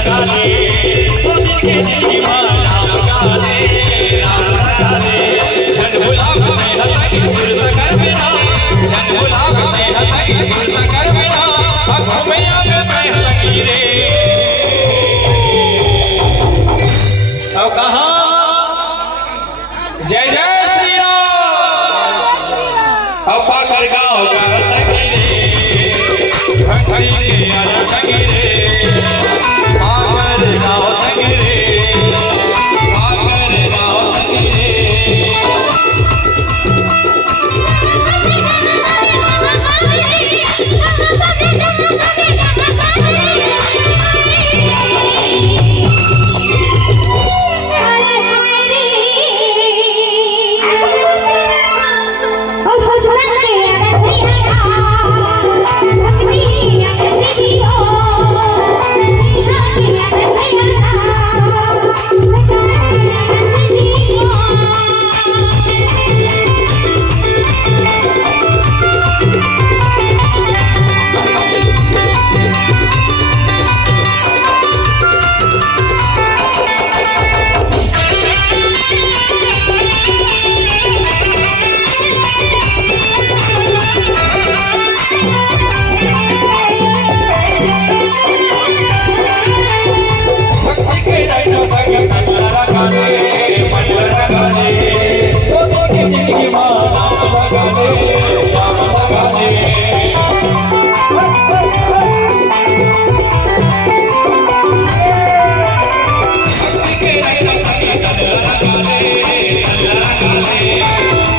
लगा दे, वो दिल के दिल की माँ नाम गा दे, राम लगा दे। जन गुलाब में हंसी सुरत कर मेरा, जन गुलाब में हंसी सुरत कर मेरा, आँखों में आग में लगी रे। अब कहाँ जय जय श्री राम, अब पाकर गाँव का सगी रे, भक्ति के आजा सगी रे, पाकर गाँव सगी रे, पाकर गाँव सगी रे।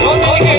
Oh,